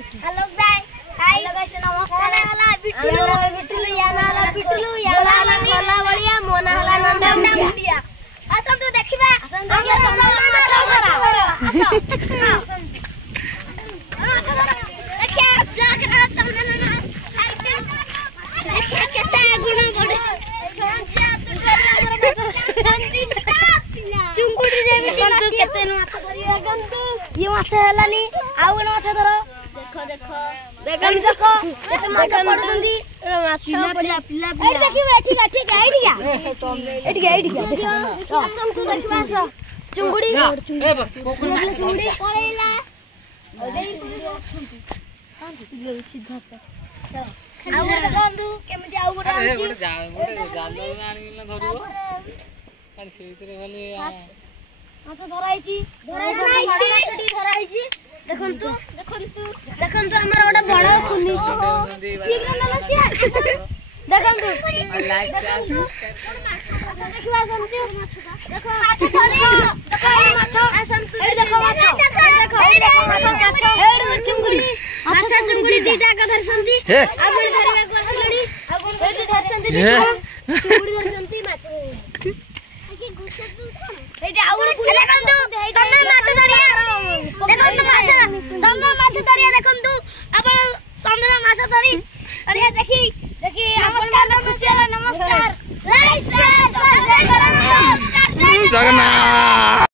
Hello guys hello guys नमस्कार हला बिटुलु या नाला बिटुलु या नाला होला बलिया मोना हला नंदा मुडिया अच्छा तू देखिबा हम माछ धरा आसो देखिए ब्लॉग रा चलना ना देखिए केते गुण बड चुंगुडी जेबी संतु केते माछ धरिया गंतु ये माछ हलानी आउ न माछ धरो देखो देखो देखो देखो केते माछ पडसंदी माछ पडिया पिला पिला ए देखिबे ठीक है एठी का असम तू देखिबा आसो चुंगुडी ए चुंगुडी पळेला ओदे सीधा आउ गंदु केमिति आउ गोटा अरे गोटे जाल आनी ना धरिबो खाली सेइतरे खाली माछ धराइची देखंतु हमर ओटा बड़ खुनी ठीक ना लसिया देखंतु लाइक देखिबा संतु देखो माछ धरियो देखो माछ संतु देखो माछ माछ चुंगुडी माछ चुंगुडी दीटा का धरसंती आपण धरिबा को असलडी आपण धरसंती देखो चुंगुडी धरसंती माछ एटा आउर देखंतु तन्ना माछ धरिया देखंतु माछ तन्ना माछ धरिया देखंतु आपण तन्ना माछ धरि अरे देखि नमस्कार नमस्कार लाइक शेयर सब्सक्राइब करो जगन्नाथ।